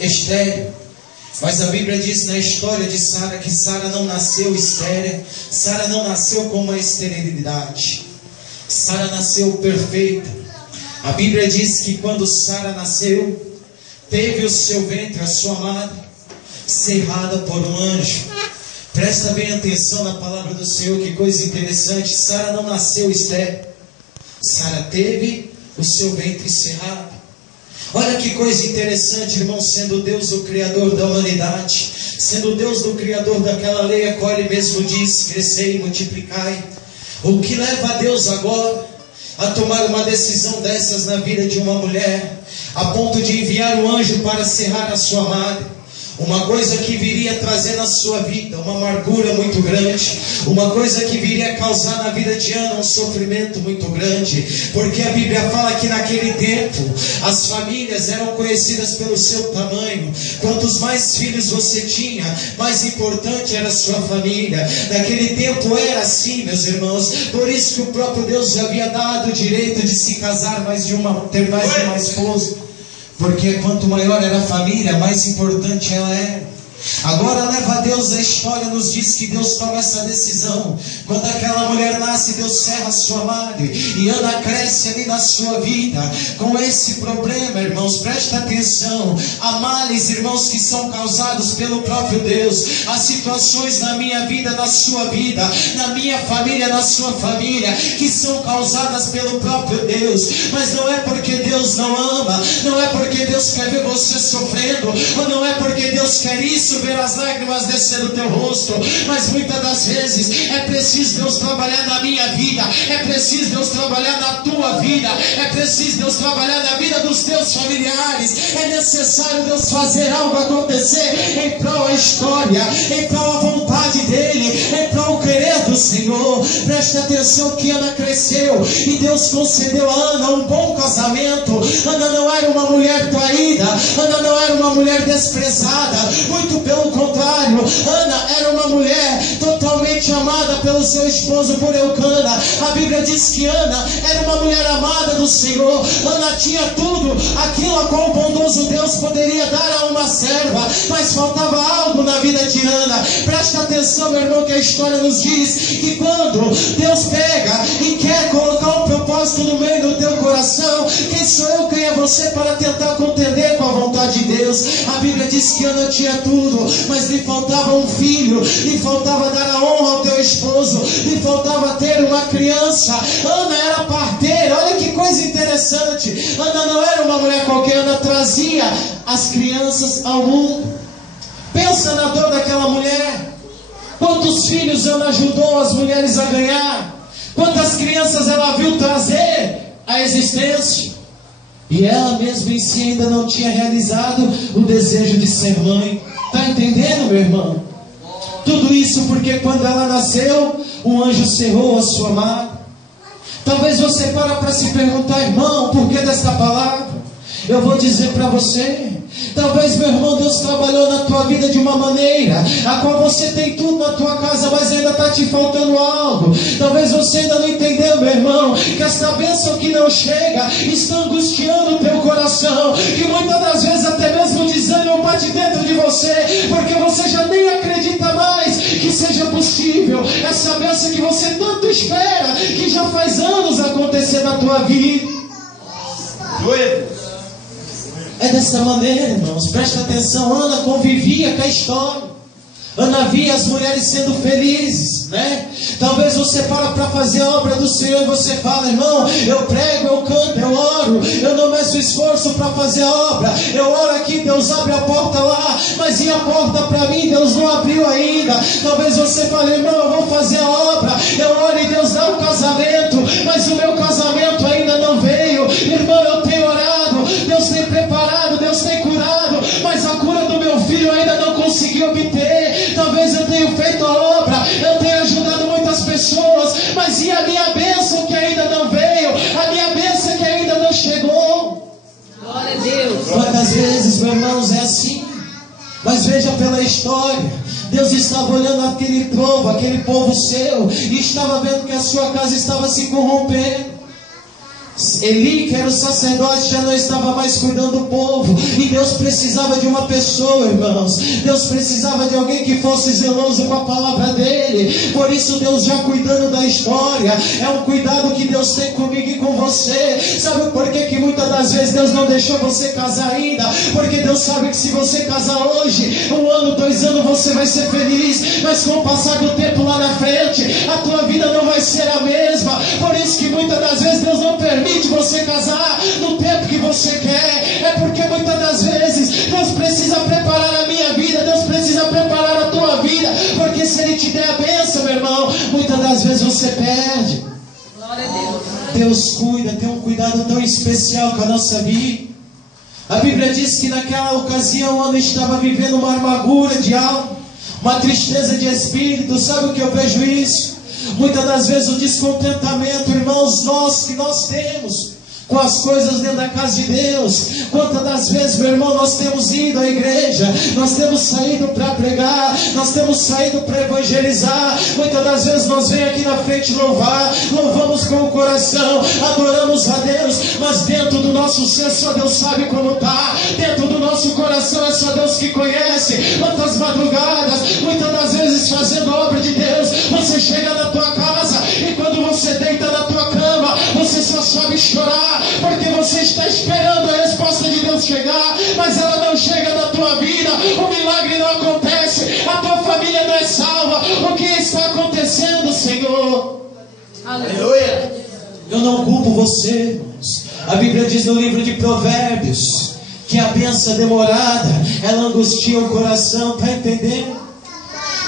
estéril. Mas a Bíblia diz na história de Sara que Sara não nasceu estéril. Sara não nasceu com uma esterilidade. Sara nasceu perfeita. A Bíblia diz que quando Sara nasceu, teve o seu ventre, a sua madre, cerrada por um anjo. Presta bem atenção na palavra do Senhor, que coisa interessante. Sara não nasceu estéril. Sara teve o seu ventre cerrado. Olha que coisa interessante, irmão, sendo Deus o Criador da humanidade, sendo Deus o Criador daquela lei a qual Ele mesmo diz, crescei e multiplicai. O que leva a Deus agora a tomar uma decisão dessas na vida de uma mulher, a ponto de enviar um anjo para cerrar a sua madre? Uma coisa que viria trazer na sua vida uma amargura muito grande, uma coisa que viria causar na vida de Ana um sofrimento muito grande, porque a Bíblia fala que naquele tempo as famílias eram conhecidas pelo seu tamanho. Quantos mais filhos você tinha, mais importante era a sua família. Naquele tempo era assim, meus irmãos. Por isso que o próprio Deus já havia dado o direito de se casar ter mais de uma esposa. Porque quanto maior era a família, mais importante ela era. Agora leva a Deus, a história nos diz que Deus toma essa decisão. Quando aquela mulher nasce, Deus cerra a sua madre, e Ana cresce ali na sua vida com esse problema, irmãos. Presta atenção. Há males, irmãos, que são causados pelo próprio Deus. Há situações na minha vida, na sua vida, na minha família, na sua família, que são causadas pelo próprio Deus. Mas não é porque Deus não ama, não é porque Deus quer ver você sofrendo, ou não é porque Deus quer isso, ver as lágrimas descer do teu rosto. Mas muitas das vezes é preciso Deus trabalhar na minha vida, é preciso Deus trabalhar na tua vida, é preciso Deus trabalhar na vida dos teus familiares. É necessário Deus fazer algo acontecer em prol da história, em prol da vontade dele, em prol do querer do Senhor. Preste atenção que Ana cresceu e Deus concedeu a Ana um bom casamento. Ana não era uma mulher traída, Ana não era uma mulher desprezada, muito pelo contrário. Ana era uma mulher totalmente amada pelo seu esposo, por Eucana. A Bíblia diz que Ana era uma mulher amada do Senhor. Ana tinha tudo aquilo a qual o bondoso Deus poderia dar a uma serva, mas faltava algo na vida de Ana. Presta atenção, meu irmão, que a história nos diz que quando Deus pega e quer colocar um propósito no meio do teu coração, quem sou eu, quem é você para tentar contender com a vontade de Deus? A Bíblia diz que Ana tinha tudo, mas lhe faltava um filho, lhe faltava dar a honra ao teu esposo, lhe faltava ter uma criança. Ana era parteira. Olha que coisa interessante. Ana não era uma mulher qualquer, Ana trazia as crianças ao mundo. Pensa na dor daquela mulher. Quantos filhos Ana ajudou as mulheres a ganhar? Quantas crianças ela viu trazer à existência? E ela mesma em si ainda não tinha realizado o desejo de ser mãe. Está entendendo, meu irmão? Tudo isso porque quando ela nasceu, um anjo cerrou a sua madre. Talvez você para se perguntar, irmão, por que desta palavra? Eu vou dizer para você. Talvez, meu irmão, Deus trabalhou na tua vida de uma maneira a qual você tem tudo na tua casa, mas ainda está te faltando algo. Talvez você ainda não entendeu, meu irmão, que esta bênção que não chega está angustiando o teu coração, que muitas das vezes até mesmo o desânimo bate dentro de você, porque você já nem acredita mais que seja possível essa bênção que você tanto espera, que já faz anos acontecer na tua vida. É dessa maneira, irmãos. Presta atenção. Ana convivia com a história. Ana via as mulheres sendo felizes, né? Talvez você para fazer a obra do Senhor e você fala, irmão, eu prego, eu canto, eu oro, eu não meço esforço para fazer a obra. Eu oro aqui, Deus abre a porta lá, mas e a porta para mim? Deus não abriu ainda. Talvez você fale, irmão, eu vou fazer a obra, eu oro e Deus dá um casamento, mas o meu casamento ainda não veio. Irmão, eu tenho orado, Deus tem preparado, Deus tem curado, mas a cura do meu filho ainda não consegui obter. Talvez eu tenha feito a obra, eu tenha ajudado muitas pessoas, mas e a minha bênção que ainda não veio? A minha bênção que ainda não chegou? Glória a Deus. Quantas vezes, meus irmãos, é assim? Mas veja pela história, Deus estava olhando aquele povo seu, e estava vendo que a sua casa estava se corrompendo. Eli, que era o sacerdote, já não estava mais cuidando do povo. E Deus precisava de uma pessoa, irmãos. Deus precisava de alguém que fosse zeloso com a palavra dele. Por isso Deus já cuidando da história. É um cuidado que Deus tem comigo e com você. Sabe por que muitas das vezes Deus não deixou você casar ainda? Porque Deus sabe que se você casar hoje, 1 ano, 2 anos, você vai ser feliz. Mas com o passar do tempo lá na frente, a tua vida não vai ser a mesma. Por isso que muitas das vezes Deus não permite você casar no tempo que você quer. É porque muitas das vezes Deus precisa preparar a minha vida, Deus precisa preparar a tua vida, porque se Ele te der a bênção, meu irmão, muitas das vezes você perde. Glória a Deus. Deus cuida, tem um cuidado tão especial com a nossa vida. A Bíblia diz que naquela ocasião Ana estava vivendo uma amargura de alma, uma tristeza de espírito. Sabe o que eu vejo isso? Muitas das vezes o descontentamento, irmãos, que nós temos com as coisas dentro da casa de Deus. Quantas das vezes, meu irmão, nós temos ido à igreja, nós temos saído para pregar, nós temos saído para evangelizar. Muitas das vezes nós vem aqui na frente louvar, louvamos com o coração, adoramos a Deus, mas dentro do nosso ser só Deus sabe como está. Dentro do nosso coração é só Deus que conhece. Quantas madrugadas, muitas das vezes fazendo a obra de Deus, você chega na tua casa e quando você deita na tua cama, você só sabe chorar, porque você está esperando a resposta de Deus chegar, mas ela não chega na tua vida, o milagre não acontece, a tua família não é salva. O que está acontecendo, Senhor? Aleluia. Eu não culpo você, irmãos. A Bíblia diz no livro de Provérbios que a bênção demorada, ela angustia o coração. Está entendendo?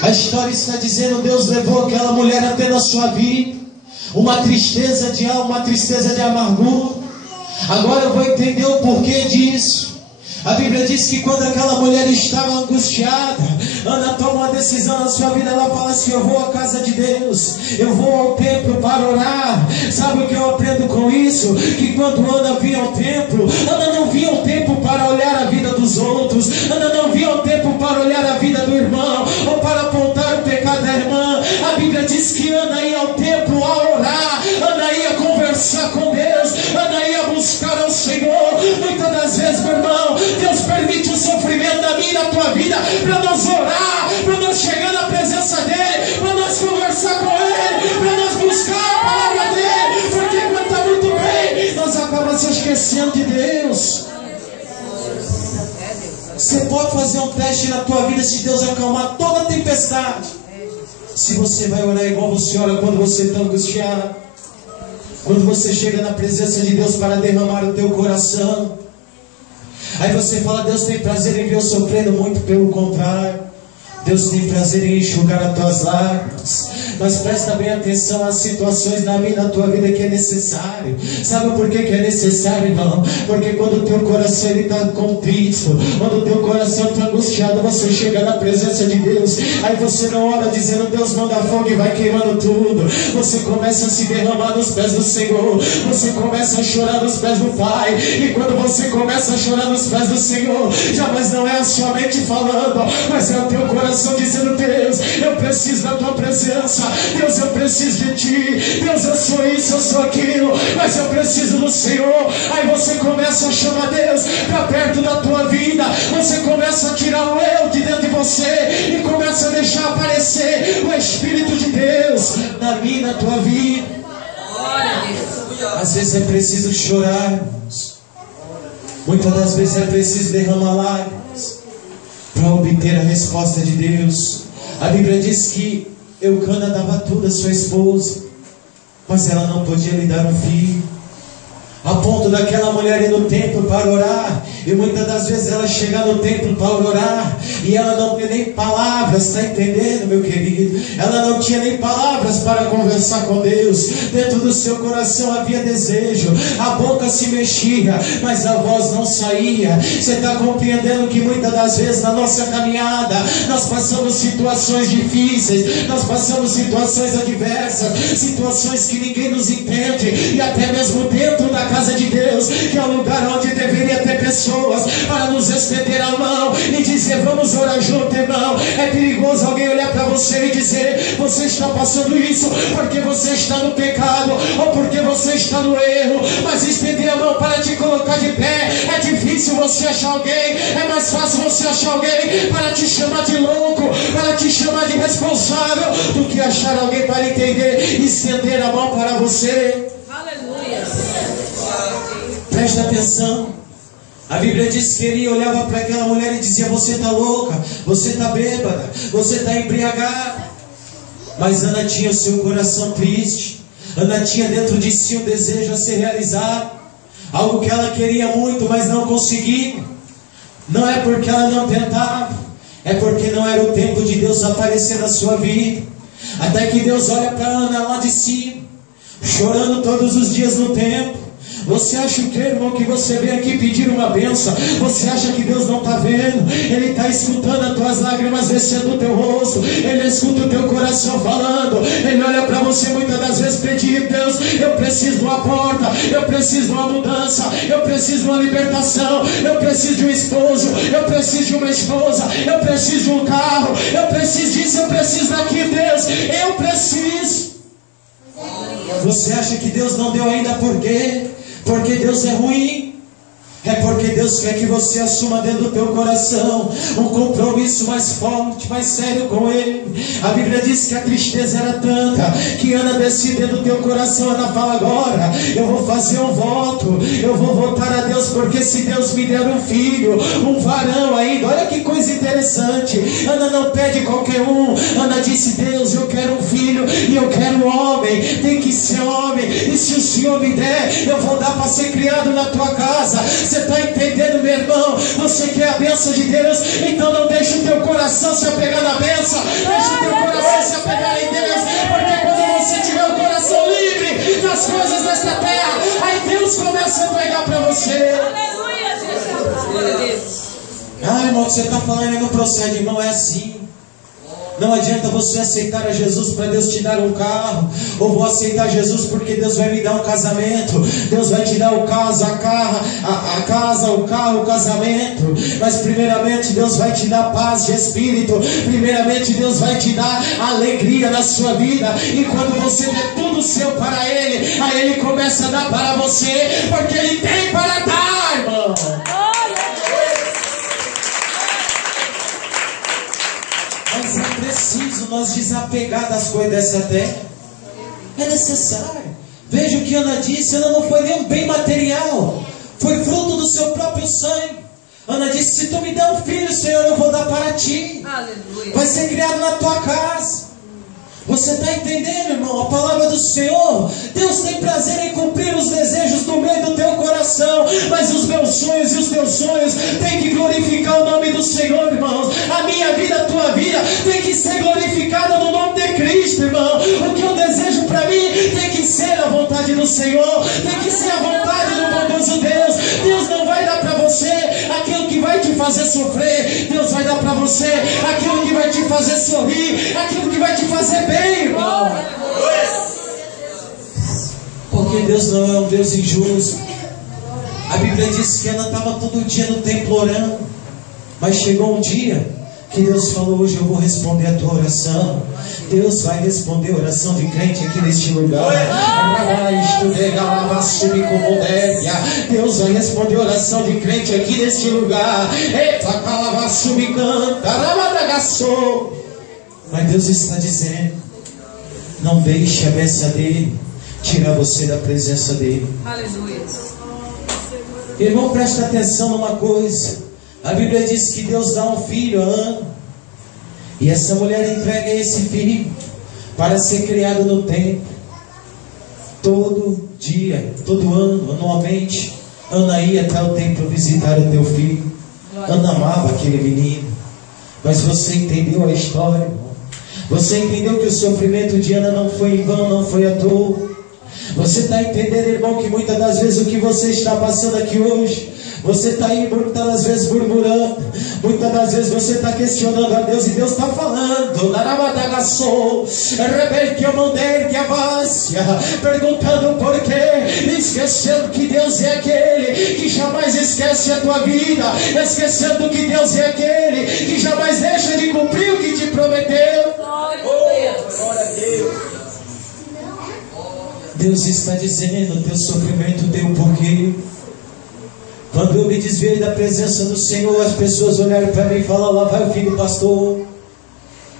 A história está dizendo, Deus levou aquela mulher até na sua vida, uma tristeza de alma, uma tristeza de amargura. Agora eu vou entender o porquê disso. A Bíblia diz que quando aquela mulher estava angustiada, Ana toma uma decisão na sua vida. Ela fala assim: eu vou à casa de Deus, eu vou ao templo para orar. Sabe o que eu aprendo com isso? Que quando Ana vinha ao templo, Ana não vinha ao templo para olhar a vida dos outros, Ana não vinha ao templo para olhar a vida do irmão, ou para apontar o pecado da irmã. A Bíblia diz que Ana ia ao templo a orar, Ana ia conversar com Deus, Ana ia buscar ao Senhor. Muitas das vezes, meu irmão, Deus permite o sofrimento da minha e da tua vida para nós orar, para nós chegar na presença dEle, para nós conversar com Ele, para nós buscar a palavra dEle, porque quando está muito bem, nós acabamos se esquecendo de Deus. Você pode fazer um teste na tua vida se Deus acalmar toda a tempestade, se você vai orar igual você ora quando você está angustiado, quando você chega na presença de Deus para derramar o teu coração. Aí você fala: Deus tem prazer em ver eu sofrendo? Muito pelo contrário, Deus tem prazer em enxugar as tuas lágrimas. Mas presta bem atenção às situações na minha e na tua vida que é necessário. Sabe por que é necessário, irmão? Porque quando o teu coração está contrito, quando o teu coração está angustiado, você chega na presença de Deus. Aí você não ora dizendo: Deus, manda fogo e vai queimando tudo. Você começa a se derramar nos pés do Senhor, você começa a chorar nos pés do Pai. E quando você começa a chorar nos pés do Senhor, jamais não é a sua mente falando, mas é o teu coração dizendo: Deus, eu preciso da tua presença. Deus, eu preciso de ti. Deus, eu sou isso, eu sou aquilo, mas eu preciso do Senhor. Aí você começa a chamar Deus para perto da tua vida. Você começa a tirar o eu de dentro de você e começa a deixar aparecer o Espírito de Deus na minha e na tua vida. Às vezes é preciso chorar, irmãos. Muitas das vezes é preciso derramar lágrimas para obter a resposta de Deus. A Bíblia diz que Eucana dava tudo à sua esposa, mas ela não podia lhe dar um filho. A ponto daquela mulher ir no templo para orar, e muitas das vezes ela chegar no templo para orar, e ela não tem nem palavras, está entendendo, meu querido? Ela não tinha nem palavras para conversar com Deus. Dentro do seu coração havia desejo, a boca se mexia, mas a voz não saía. Você está compreendendo que muitas das vezes na nossa caminhada nós passamos situações difíceis, nós passamos situações adversas, situações que ninguém nos entende, e até mesmo dentro da casa de Deus, que é o lugar onde deveria ter pessoas para nos estender a mão e dizer: dizer, vamos orar junto, irmão. É perigoso alguém olhar para você e dizer, você está passando isso porque você está no pecado, ou porque você está no erro. Mas estender a mão para te colocar de pé, é difícil você achar alguém. É mais fácil você achar alguém para te chamar de louco, para te chamar de responsável, do que achar alguém para entender e estender a mão para você. Aleluia. Presta atenção. A Bíblia diz que ele olhava para aquela mulher e dizia, você está louca, você está bêbada, você está embriagada. Mas Ana tinha o seu coração triste. Ana tinha dentro de si um desejo a ser realizado, algo que ela queria muito, mas não conseguia. Não é porque ela não tentava, é porque não era o tempo de Deus aparecer na sua vida. Até que Deus olha para Ana lá de cima, chorando todos os dias no templo. Você acha o que, irmão, que você vem aqui pedir uma bênção? Você acha que Deus não está vendo? Ele está escutando as tuas lágrimas descendo do teu rosto. Ele escuta o teu coração falando. Ele olha para você muitas das vezes pedir, Deus, eu preciso de uma porta, eu preciso de uma mudança, eu preciso de uma libertação, eu preciso de um esposo, eu preciso de uma esposa, eu preciso de um carro, eu preciso disso, eu preciso daquilo, Deus, eu preciso. Você acha que Deus não deu ainda por quê? Porque Deus é ruim? É porque Deus quer que você assuma dentro do teu coração um compromisso mais forte, mais sério com Ele. A Bíblia diz que a tristeza era tanta que Ana descia dentro do teu coração. Ana fala, agora eu vou fazer um voto, eu vou votar a Deus, porque se Deus me der um filho, um varão ainda, olha que coisa interessante. Ana não pede qualquer um. Ana disse, Deus, eu quero um filho e eu quero um homem, tem que ser homem, e se o Senhor me der, eu vou dar para ser criado na tua casa. Você está entendendo, meu irmão? Você quer a bênção de Deus? Então não deixe o teu coração se apegar na bênção. Deixe o teu coração se apegar em Deus. Porque quando você tiver o coração livre das coisas desta terra, aí Deus começa a entregar para você. Aleluia, Jesus. Glória a Deus. Ah, irmão, que você está falando não procede, irmão, é assim. Não adianta você aceitar a Jesus para Deus te dar um carro, ou vou aceitar Jesus porque Deus vai me dar um casamento. Deus vai te dar o caso, a casa, o carro, o casamento. Mas primeiramente Deus vai te dar paz de espírito. Primeiramente Deus vai te dar alegria na sua vida. E quando você der tudo seu para Ele, aí Ele começa a dar para você, porque Ele tem para dar, irmão. Mas é preciso nós desapegar das coisas dessa terra. É necessário. Veja o que Ana disse. Ana não foi nem um bem material, foi fruto do seu próprio sangue. Ana disse, se tu me der um filho, Senhor, eu vou dar para ti. Aleluia. Vai ser criado na tua casa. Você está entendendo, irmão? A palavra do Senhor, Deus tem prazer em cumprir os desejos do meio do teu coração. Mas os meus sonhos e os teus sonhos têm que glorificar o nome do Senhor, irmãos. A minha vida, a tua vida tem que ser glorificada no nome de Cristo, irmão. O que eu desejo para mim tem que ser a vontade do Senhor, tem que ser a vontade do bondoso Deus. Deus não vai dar para você aquilo que vai te fazer sofrer. Deus vai dar para você aquilo que vai te fazer sorrir, aquilo que vai te fazer bem, irmão. Porque Deus não é um Deus injusto. A Bíblia diz que Ana estava todo dia no templo orando, mas chegou um dia que Deus falou, hoje eu vou responder a tua oração. Deus vai responder a oração de crente aqui neste lugar. Deus vai responder a oração de crente aqui neste lugar. Mas Deus está dizendo, não deixe a bênção dele tirar você da presença dele. Aleluia. Irmão, presta atenção numa coisa. A Bíblia diz que Deus dá um filho a Ana, e essa mulher entrega esse filho para ser criado no templo. Todo dia, todo ano, anualmente, Ana ia até o templo visitar o teu filho. Ana amava aquele menino. Mas você entendeu a história, irmão? Você entendeu que o sofrimento de Ana não foi em vão, não foi à toa? Você está entendendo, irmão, que muitas das vezes o que você está passando aqui hoje, você está aí muitas das vezes murmurando, muitas das vezes você está questionando a Deus, e Deus está falando, perguntando por quê, esquecendo que Deus é aquele que jamais esquece a tua vida, esquecendo que Deus Deus é aquele que jamais deixa de cumprir o que te prometeu. Glória a Deus. Deus está dizendo: teu sofrimento tem um porquê. Quando eu me desviei da presença do Senhor, as pessoas olharam para mim e falaram: lá vai o filho do pastor.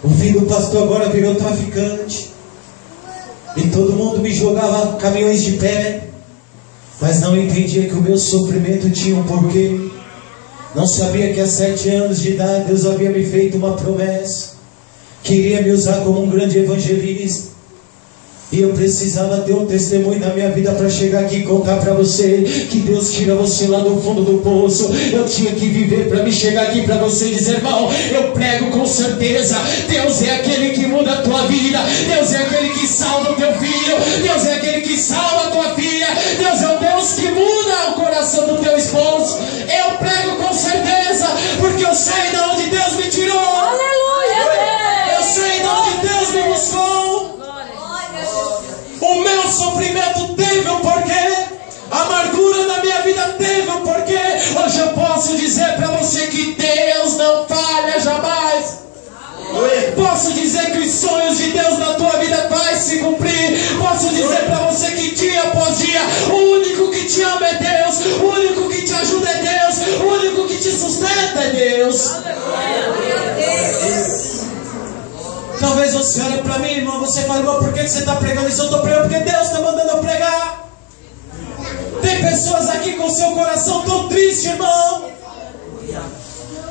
O filho do pastor agora virou traficante. E todo mundo me jogava caminhões de pedra. Mas não entendia que o meu sofrimento tinha um porquê. Não sabia que há 7 anos de idade Deus havia me feito uma promessa, que iria me usar como um grande evangelista. E eu precisava ter um testemunho na minha vida para chegar aqui e contar para você que Deus tira você lá do fundo do poço. Eu tinha que viver para me chegar aqui para você dizer: irmão, eu prego com certeza. Deus é aquele que muda a tua vida. Deus é aquele que salva o teu filho. Deus é aquele que salva a tua filha. Deus é o Deus que muda o coração do teu esposo. Eu prego com certeza, porque eu sei de onde Deus me tirou. Aleluia, Eu sei de onde Deus me buscou. O meu sofrimento teve um porquê. A amargura na minha vida teve um porquê. Hoje eu posso dizer para você que Deus não falha jamais. Posso dizer que os sonhos de Deus na tua vida vai se cumprir. Posso dizer para você que dia após dia o único que te ama é Deus. O único que te ajuda é Deus. O único que te sustenta é Deus. Talvez você olhe para mim, irmão, você fala: irmão, por que você está pregando isso? Eu estou pregando porque Deus está mandando eu pregar. Tem pessoas aqui com seu coração tão triste, irmão,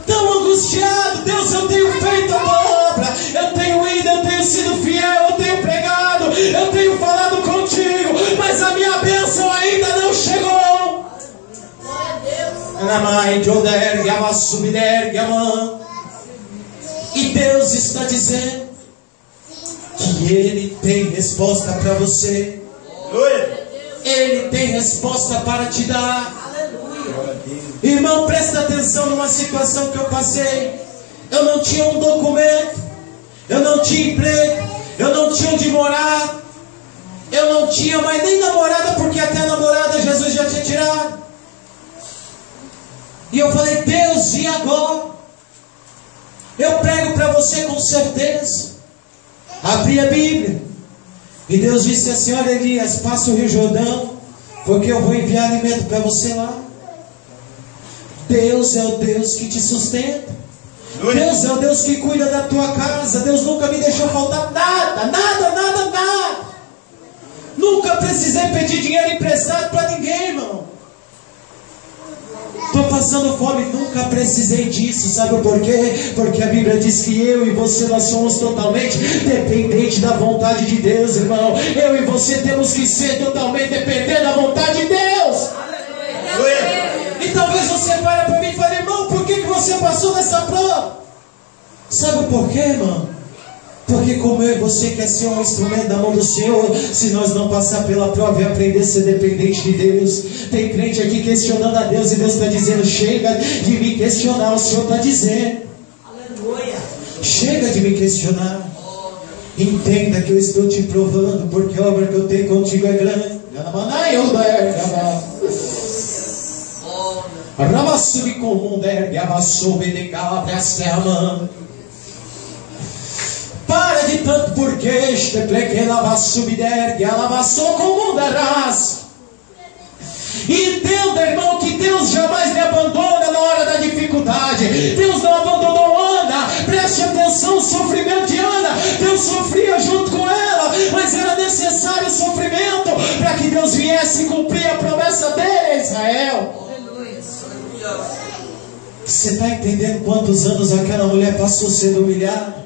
tão angustiado. Deus, eu tenho feito a tua obra, eu tenho ido, eu tenho sido fiel, eu tenho pregado, eu tenho falado contigo, mas a minha bênção ainda não chegou. E Deus está dizendo que Ele tem resposta para você. Ele tem resposta para te dar. Irmão, presta atenção numa situação que eu passei. Eu não tinha um documento, eu não tinha emprego, eu não tinha onde morar, eu não tinha mais nem namorada, porque até a namorada Jesus já tinha tirado. E eu falei: Deus, e agora? Eu prego para você com certeza. Abri a Bíblia e Deus disse assim: olha, Elias, passa o Rio Jordão, porque eu vou enviar alimento para você lá. Deus é o Deus que te sustenta. Deus é o Deus que cuida da tua casa. Deus nunca me deixou faltar nada, nada, nada, nada. Nunca precisei pedir dinheiro emprestado para ninguém, irmão. Estou passando fome, nunca precisei disso. Sabe por quê? Porque a Bíblia diz que eu e você, nós somos totalmente dependentes da vontade de Deus, irmão. Eu e você temos que ser totalmente dependentes da vontade de Deus. E talvez você pare para mim e fale: irmão, por que você passou nessa prova? Sabe por quê, irmão? Porque como eu e você quer ser um instrumento da mão do Senhor, se nós não passar pela prova e aprender a ser dependente de Deus. Tem crente aqui questionando a Deus e Deus está dizendo: chega de me questionar. O Senhor está dizendo: aleluia, chega de me questionar. Entenda que eu estou te provando, porque a obra que eu tenho contigo é grande. Para de tanto porque este pleque lava subdergue, alavassou como darás. Entenda, irmão, que Deus jamais me abandona na hora da dificuldade. Deus não abandonou Ana. Preste atenção, o sofrimento de Ana, Deus sofria junto com ela, mas era necessário o sofrimento para que Deus viesse cumprir a promessa dele a Israel. Você está entendendo quantos anos aquela mulher passou sendo humilhada?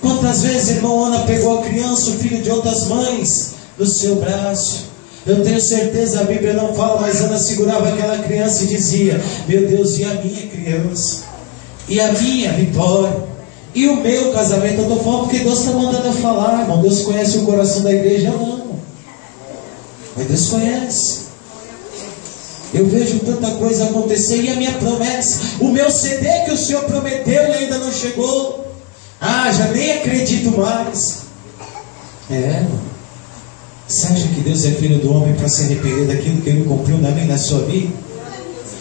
Quantas vezes, irmão, Ana pegou a criança, o filho de outras mães, no seu braço? Eu tenho certeza, a Bíblia não fala, mas Ana segurava aquela criança e dizia: meu Deus, e a minha criança? E a minha vitória? E o meu casamento? Eu estou falando porque Deus está mandando eu falar, irmão. Deus conhece o coração da igreja? Não. Mas Deus conhece. Eu vejo tanta coisa acontecer. E a minha promessa? O meu CD que o Senhor prometeu e ainda não chegou. Ah, já nem acredito mais. Você acha que Deus é filho do homem para se arrepender daquilo que Ele cumpriu na minha e na sua vida?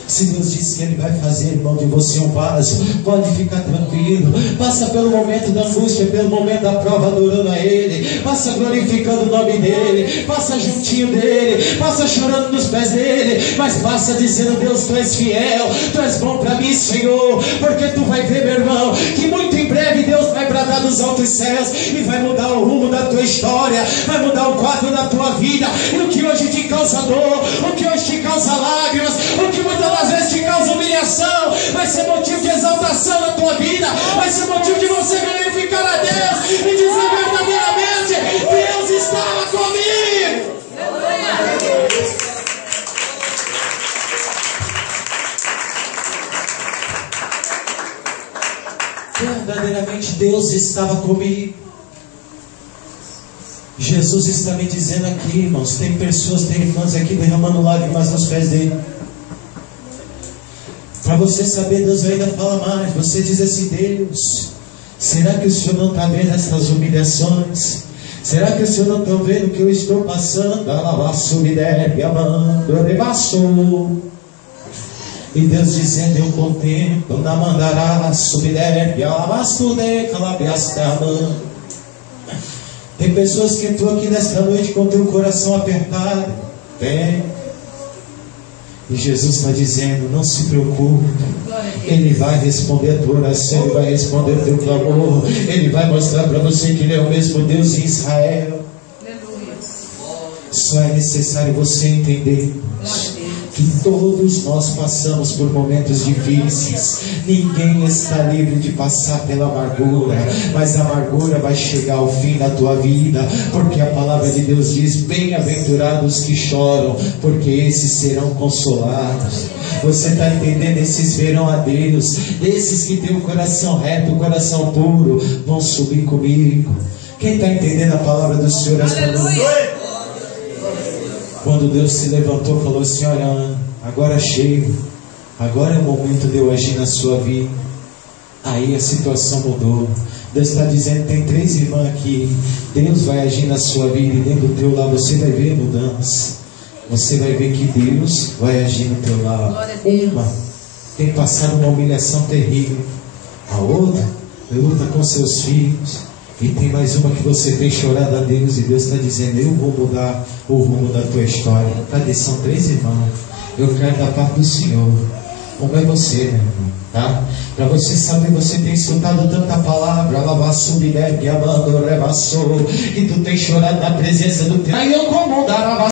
Se Deus disse que Ele vai fazer, irmão, de você um vaso, pode ficar tranquilo. Passa pelo momento da angústia, pelo momento da prova, adorando a Ele. Passa glorificando o nome dEle. Passa juntinho dEle. Passa chorando nos pés dEle. Mas passa dizendo: Deus, Tu és fiel, Tu és bom para mim, Senhor. Porque Tu vai ver, meu irmão, que muito em breve Deus vai bradar dos altos céus e vai mudar o rumo da tua história, vai mudar o quadro da tua vida. E o que hoje te causa dor, o que hoje te causa lágrimas, o que muitas das vezes te causa humilhação, vai ser motivo de exaltação na tua vida, vai ser motivo de você glorificar a Deus e dizer verdadeiramente: Deus estava comigo. Verdadeiramente Deus estava comigo. Jesus está me dizendo aqui, irmãos, tem pessoas, tem irmãs aqui derramando lágrimas nos pés dele. Para você saber, Deus ainda fala mais. Você diz assim: Deus, será que o Senhor não está vendo essas humilhações? Será que o Senhor não está vendo o que eu estou passando? E Deus dizendo: eu contemplo, na mandará subderbe, alabastude, calabiastamã. Tem pessoas que entram aqui nesta noite com o teu coração apertado. Vem. E Jesus está dizendo: não se preocupe, Ele vai responder a tua oração, Ele vai responder o teu clamor, Ele vai mostrar para você que Ele é o mesmo Deus em Israel. Só é necessário você entender que todos nós passamos por momentos difíceis. Ninguém está livre de passar pela amargura, mas a amargura vai chegar ao fim da tua vida, porque a palavra de Deus diz: bem-aventurados que choram, porque esses serão consolados. Você está entendendo? Esses verão a Deus. Esses que têm o coração reto, o coração puro, vão subir comigo. Quem está entendendo a palavra do Senhor esta noite? Quando Deus se levantou, falou assim: olha, agora chega, agora é o momento de eu agir na sua vida. Aí a situação mudou. Deus está dizendo: tem 3 irmãs aqui, Deus vai agir na sua vida, e dentro do teu lado você vai ver mudança. Você vai ver que Deus vai agir no teu lado. Uma tem passado uma humilhação terrível, a outra luta com seus filhos, e tem mais uma que você tem chorado a Deus, e Deus está dizendo: eu vou mudar o rumo da tua história. Cadê? São 3 irmãos. Eu quero da parte do Senhor. Como é você, meu irmão? Tá? Para você saber, você tem escutado tanta palavra, e tu tem chorado na presença do teu. Aí eu como